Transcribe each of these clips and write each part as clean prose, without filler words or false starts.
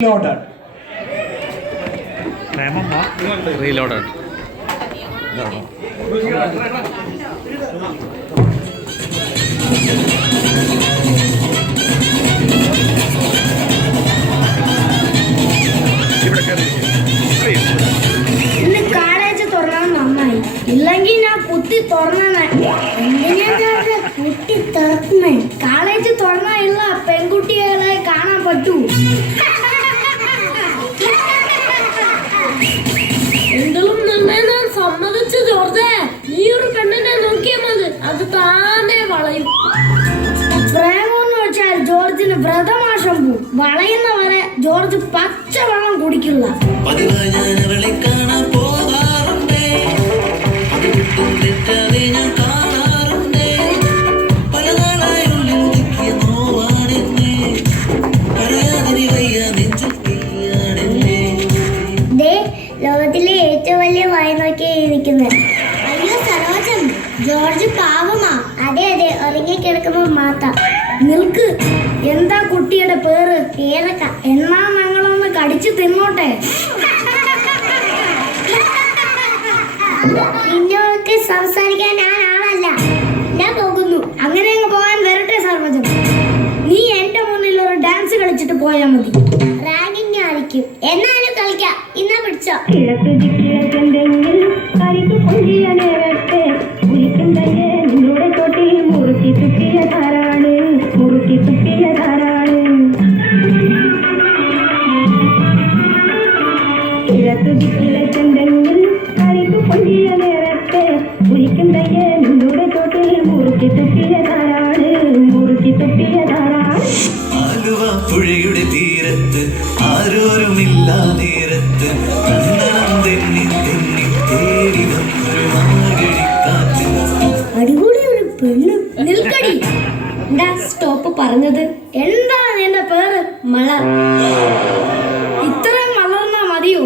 Reloaded. Reloaded. ഇന്ന് college തുറന്നാൽ നന്നായി, ഇല്ലെങ്കിൽ ഞാൻ കുത്തി തുറന്നേ. കുത്തി തുറന്നേ കാളേജ് തുറന്നില്ല, പെൺകുട്ടികളെ കാണാൻ പറ്റൂ. എന്തെങ്കിലും നിന്നെ ഞാൻ സമ്മതിച്ചു ജോർജേ. നീ ഒരു പെണ്ണിനെ നോക്കിയാൽ മതി, അത് താനെ വളയും. പ്രേമെന്ന് വെച്ചാൽ ജോർജിന് വ്രതമാശം പോവും. വളയുന്നവരെ ജോർജ് പച്ചവെള്ളം കുടിക്കില്ല. ലോകത്തിലെ ഏറ്റവും വലിയ വായ നോക്കിയിരിക്കുന്നത്. അയ്യോ സരോജം, ജോർജ് പാവമാ. അതെ അതെ, ഉറങ്ങിക്കിടക്കുമ്പോ മാത്രം. നിൽക്ക്, എന്താ കുട്ടിയുടെ പേര്? പേരക്ക. എന്നാ ഞങ്ങളൊന്ന് കടിച്ചു തിന്നോട്ടെ. നിന്നോക്ക് സംസാരിക്കാൻ ഞാൻ ആളല്ല. ഞാൻ പോകുന്നു. അങ്ങനെ അങ്ങ് പോകാൻ വരട്ടെ സർവജം. നീ എന്റെ മുന്നിൽ ഒരു ഡാൻസ് കളിച്ചിട്ട് പോയാൽ മതി. റാങ്കിങ് ആയിരിക്കും, എന്നാലും കളിക്കാം. ഇന്നാ പിടിച്ചോ. പുഴയുടെ തീരത്ത് ആരോരുമില്ല നേരത്ത് അടിപൊളി ഒരു പെണ്ണ്. നിൽക്കടി. എന്താ സ്റ്റോപ്പ് പറഞ്ഞത്? എന്താണ് എന്റെ പേര്? മലർ. ഇത്രയും മലർന്നാ മതിയോ?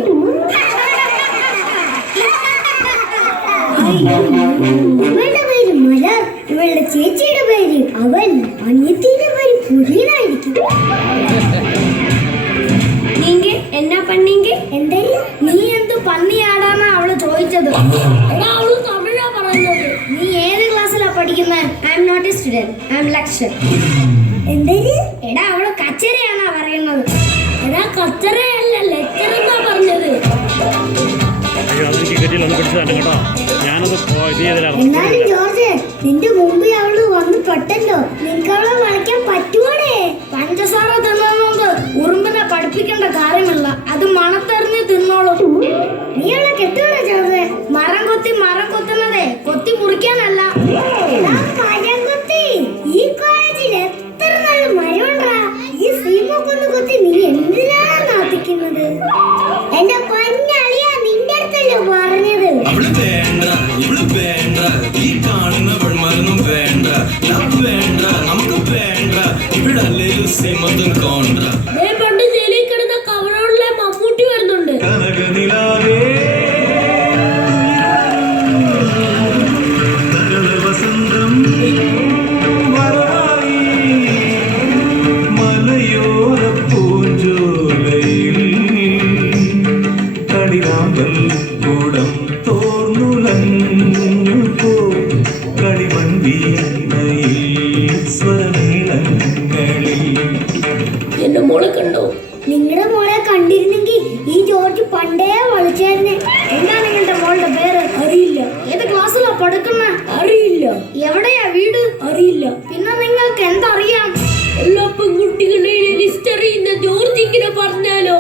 ഇവളുടെ പേര് മലർ, ഇവളുടെ ചേച്ചിയുടെ പേര് അവൻ, അനിയത്തിന്റെ പേര് പുരീനായിരിക്കും. നീങ്ക എന്നാ പണ്ണീങ്ക? എന്തായാലും നീ എന്ത് പന്നിയാടാന്നാ അവള് ചോദിച്ചത്. അവള് തമിഴാ പറയുന്നത്. നീ ഏത് ക്ലാസ്സിലാ പഠിക്കുന്നത്? I am not a student, I am lecture. എന്തായാലും എടാ അവള് കച്ചറയാണാ പറയുന്നത്. എടാ കച്ചറയല്ല, ലെക്ചർ എന്നാ പറഞ്ഞത്. എന്നാലും ജോർജ്, നിന്റെ മുമ്പിൽ അവള് വന്ന് പെട്ടല്ലോ. നിനക്ക് അവളെ വളയ്ക്കാൻ പറ്റുവാടേ? പഞ്ചസാര തിന്നുന്നത് ഉറുമ്പിനെ പഠിപ്പിക്കേണ്ട കാര്യമില്ല, അത് മണത്തെറിഞ്ഞ് തിന്നോളൂ. നീ അവളെ കെട്ടുവാടേ ജോർജ്? മരം കൊത്തുന്നതേ കൊത്തി മുറിക്കാനല്ല. മരം കൊത്തി ഈ കോളേജിൽ എത്ര നല്ല മരമുണ്ടാ. ഈ സീമൊക്കൊന്ന് കൊത്തി നീ എന്തിനാണ് നാട്ടിക്കുന്നത്? എന്റെ പൊന്നളിയാ, നിന്റെ അടുത്തല്ലേ പറഞ്ഞത്. അവള് വേണ്ട, ഇവള് വേണ്ട, ഈ കാണുന്ന പെൺമാരൊന്നും വേണ്ട. വേണ്ട, നമുക്ക് വേണ്ട, ഇവിടെ അല്ലേലും സീമത്തും കോണ്ട. പണ്ട് ജയിലിൽ കിടന്ന കവറുള്ള മമ്മൂട്ടി വരുന്നുണ്ട്. കനകനിലാവേ വസന്തം മലയോര പൂഞ്ചോലയിൽ കളിരാമ്പൽ കൂടം തോർന്നുലഞ്ഞു പോ കളിമൺ വീണയിൽ സ്വരമേളങ്ങളിൽ. എന്റെ മോളെ കണ്ടോ? നിങ്ങളുടെ മോളെ കണ്ടിരുന്നെങ്കിൽ ഈ ജോർജ് പണ്ടേ വിളിച്ചായിരുന്നേ. എന്താ നിങ്ങളുടെ മോളുടെ പേര്? അറിയില്ല. ഏത് ക്ലാസ്സിലാ പഠിക്കുന്ന? അറിയില്ല. എവിടെയാ വീട്? അറിയില്ല. പിന്നെ നിങ്ങൾക്ക് എന്തറിയാം? എല്ലാ പെൺകുട്ടികളെയും ലിസ്റ്റ് അറിയുന്ന ജോർജ് ഇങ്ങനെ പറഞ്ഞാലോ?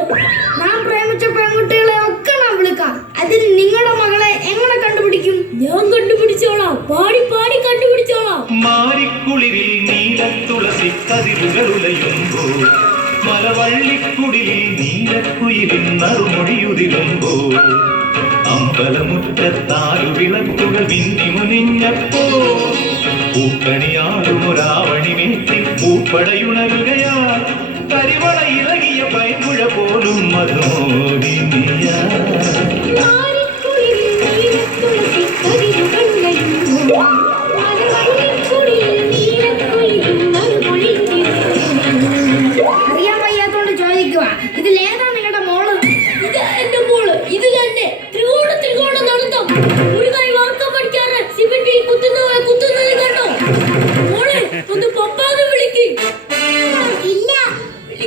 ഞാൻ പ്രേമിച്ച പെൺകുട്ടികളെ ഒക്കെ ഞാൻ വിളിക്കാം. അതിൽ നിങ്ങളുടെ മകളെ എങ്ങനെ കണ്ടുപിടിക്കും? ഞാൻ കണ്ടുപിടിച്ചോളാം. പാടി പാടി കണ്ടുപിടിച്ചോളാം. മാരിക്കുളിരിൽ നീലത്തുളസി കതിരുകളുലയുമ്പോ മലവള്ളിക്കുടിലിൽ നീലക്കുയിലിൻ നറുമുടിയുതിരുമ്പോ അമ്പലമുറ്റത്താറു വിളക്കുകൾ മിന്നിമുനിഞ്ഞപ്പോ പൂക്കണിയാടുമൊരാവണി വീട്ടി പൂപ്പടയുണരുകയാ കരിവള ഇറങ്ങിയ പൈമ്പുഴ പോലും മധുമോഹിനിയാ. അറിയാൻ വയ്യാത്തോണ്ട് ചോദിക്കുക. ഇത്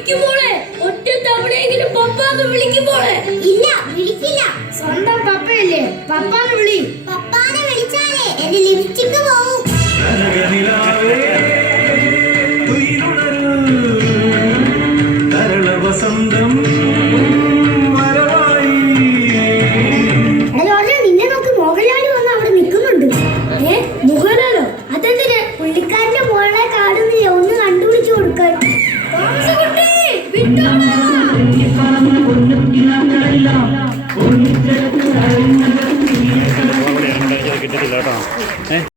വിളിക്കുമ്പോളെ ഒറ്റ തവണയെങ്കിലും പപ്പാന്ന് വിളിക്കുമ്പോളെ. ഇല്ല, വിളിക്കില്ല. സ്വന്തം പപ്പയല്ലേ, പപ്പാന്ന് വിളി. പപ്പാനെ വിളിച്ചാലേ എന്റെ ലിപ്സ്റ്റിക് പോവും. നിന്നെ നോക്ക് മോഹൻലാല് വന്ന് അവിടെ നിൽക്കുന്നുണ്ട്. മോഹൻലാലോ? അതെന്തിന്? പുള്ളിക്കാരന്റെ മോളെ കാണുന്നില്ല, ഒന്ന് കണ്ടുപിടിച്ചു കൊടുക്കാൻ.